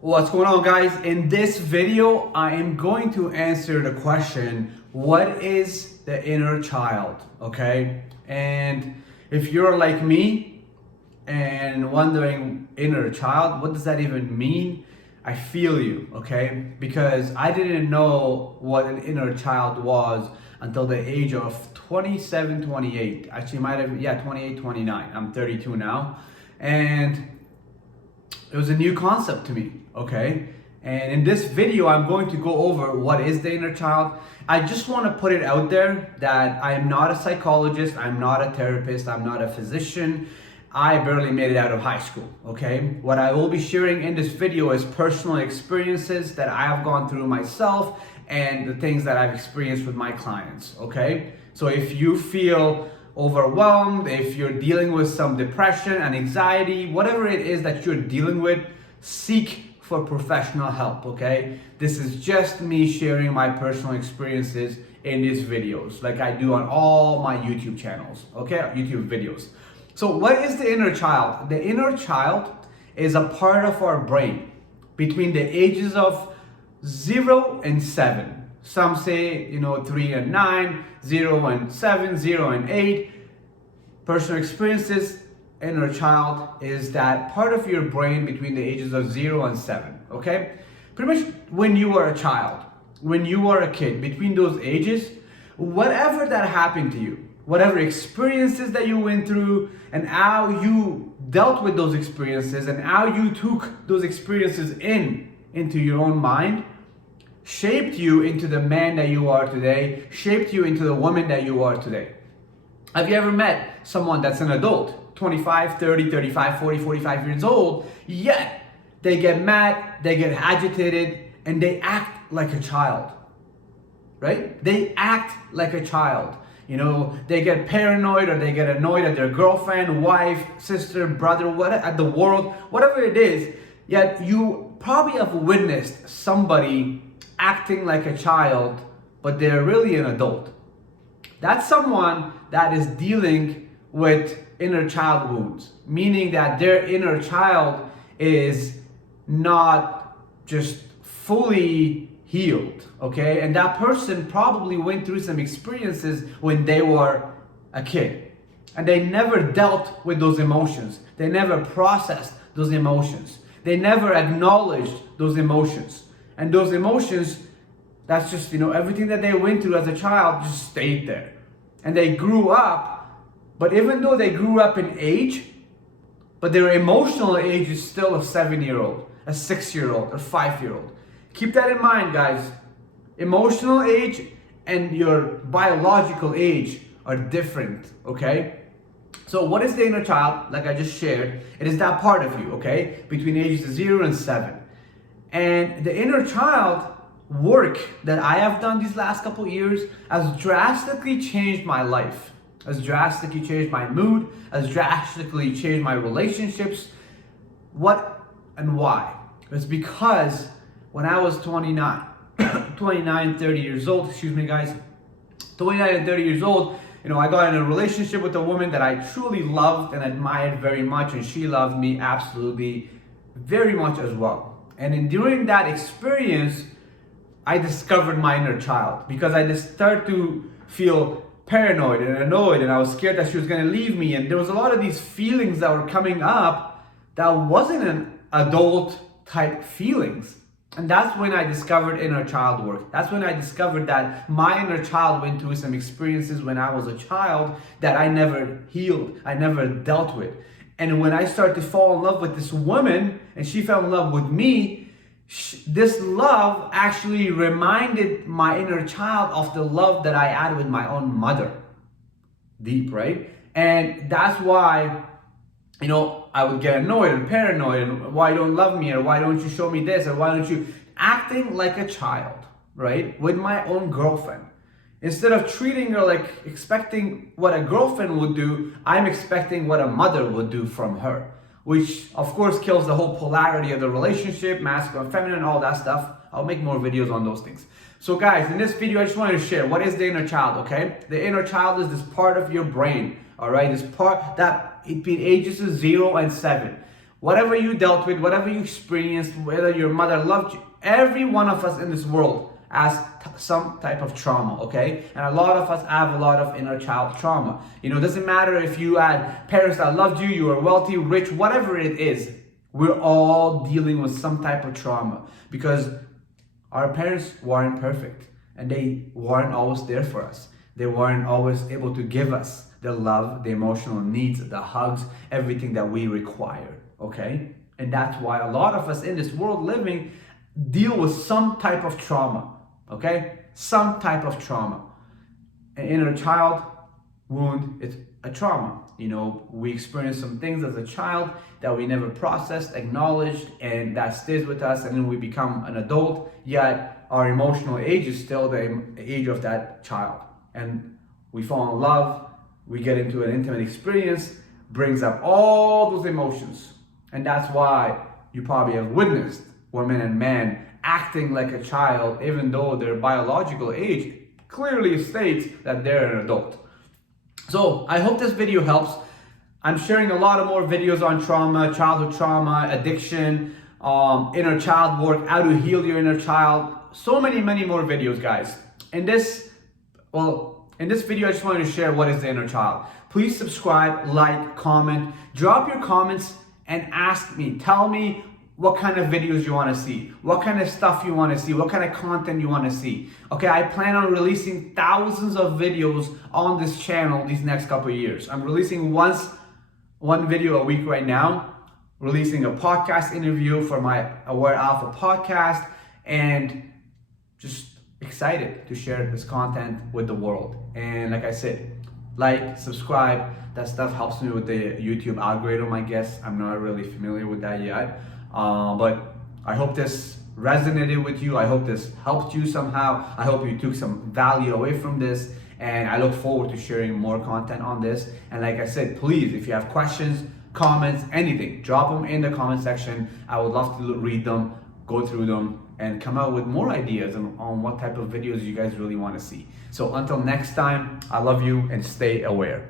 What's going on, guys? In this video, I am going to answer the question, what is the inner child? Okay? And if you're like me and wondering inner child, what does that even mean? I feel you, okay? Because I didn't know what an inner child was until the age of 27, 28. Actually, might have, 28, 29. I'm 32 now. And it was a new concept to me, okay? And in this video, I'm going to go over what is the inner child. I just want to put it out there that I am not a psychologist, I'm not a therapist, I'm not a physician. I barely made it out of high school, okay? What I will be sharing in this video is personal experiences that I have gone through myself and the things that I've experienced with my clients, okay? So if you feel overwhelmed, if you're dealing with some depression and anxiety, whatever it is that you're dealing with, seek for professional help, okay? This is just me sharing my personal experiences in these videos, like I do on all my YouTube channels, okay? YouTube videos. So what is the inner child? The inner child is a part of our brain between the ages of 0 and 7. Some say, 3 and 9, 0 and 7, 0 and 8. Personal experiences, inner child is that part of your brain between the ages of 0 and 7, okay? Pretty much when you were a child, when you were a kid, between those ages, whatever that happened to you, whatever experiences that you went through and how you dealt with those experiences and how you took those experiences into your own mind, shaped you into the man that you are today, shaped you into the woman that you are today. Have you ever met someone that's an adult, 25, 30, 35, 40, 45 years old, yet they get mad, they get agitated, and they act like a child, right? They act like a child. They get paranoid or they get annoyed at their girlfriend, wife, sister, brother, at the world, whatever it is, yet you probably have witnessed somebody acting like a child, but they're really an adult. That's someone that is dealing with inner child wounds, meaning that their inner child is not just fully healed, okay? And that person probably went through some experiences when they were a kid, and they never dealt with those emotions. They never processed those emotions. They never acknowledged those emotions. And those emotions, that's just, everything that they went through as a child just stayed there. And they grew up, but even though they grew up in age, but their emotional age is still a 7-year-old, a 6-year-old, a 5-year-old. Keep that in mind, guys. Emotional age and your biological age are different, okay? So what is the inner child? Like I just shared, it is that part of you, okay? Between ages of 0 and 7. And the inner child work that I have done these last couple of years has drastically changed my life, has drastically changed my mood, has drastically changed my relationships. What and why? It's because when I was 29, 30 years old, excuse me guys, 29 and 30 years old, I got in a relationship with a woman that I truly loved and admired very much, and she loved me absolutely very much as well. And during that experience, I discovered my inner child because I just started to feel paranoid and annoyed, and I was scared that she was going to leave me. And there was a lot of these feelings that were coming up that wasn't an adult type feelings. And that's when I discovered inner child work. That's when I discovered that my inner child went through some experiences when I was a child that I never healed, I never dealt with. And when I started to fall in love with this woman and she fell in love with me, this love actually reminded my inner child of the love that I had with my own mother. Deep, right? And that's why, I would get annoyed and paranoid, and why you don't love me, or why don't you show me this, or why don't you, acting like a child, right? With my own girlfriend. Instead of treating her like expecting what a girlfriend would do, I'm expecting what a mother would do from her, which of course kills the whole polarity of the relationship, masculine, feminine, all that stuff. I'll make more videos on those things. So guys, in this video, I just wanted to share, what is the inner child, okay? The inner child is this part of your brain, all right? This part that between ages of 0 and 7. whatever you dealt with, whatever you experienced, whether your mother loved you, every one of us in this world has some type of trauma, okay? And a lot of us have a lot of inner child trauma. You know, it doesn't matter if you had parents that loved you, you were wealthy, rich, whatever it is, we're all dealing with some type of trauma because our parents weren't perfect and they weren't always there for us. They weren't always able to give us the love, the emotional needs, the hugs, everything that we require, okay? And that's why a lot of us in this world living deal with some type of trauma, okay? Some type of trauma. An inner child wound is a trauma. You know, we experience some things as a child that we never processed, acknowledged, and that stays with us, and then we become an adult, yet our emotional age is still the age of that child. And we fall in love, we get into an intimate experience, brings up all those emotions. And that's why you probably have witnessed women and men acting like a child, even though their biological age clearly states that they're an adult. So I hope this video helps. I'm sharing a lot of more videos on trauma, childhood trauma, addiction, inner child work, how to heal your inner child. So many more videos, guys. In this video, I just wanted to share what is the inner child. Please subscribe, like, comment, drop your comments and ask me, tell me what kind of videos you want to see, what kind of stuff you want to see, what kind of content you want to see. Okay, I plan on releasing thousands of videos on this channel these next couple of years. I'm releasing one video a week right now, releasing a podcast interview for my Aware Alpha podcast, and just excited to share this content with the world. And like I said, like, subscribe, that stuff helps me with the YouTube algorithm, I guess. I'm not really familiar with that yet. But I hope this resonated with you. I hope this helped you somehow. I hope you took some value away from this. And I look forward to sharing more content on this. And like I said, please, if you have questions, comments, anything, drop them in the comment section. I would love to read them, go through them, and come out with more ideas on what type of videos you guys really want to see. So until next time, I love you and stay aware.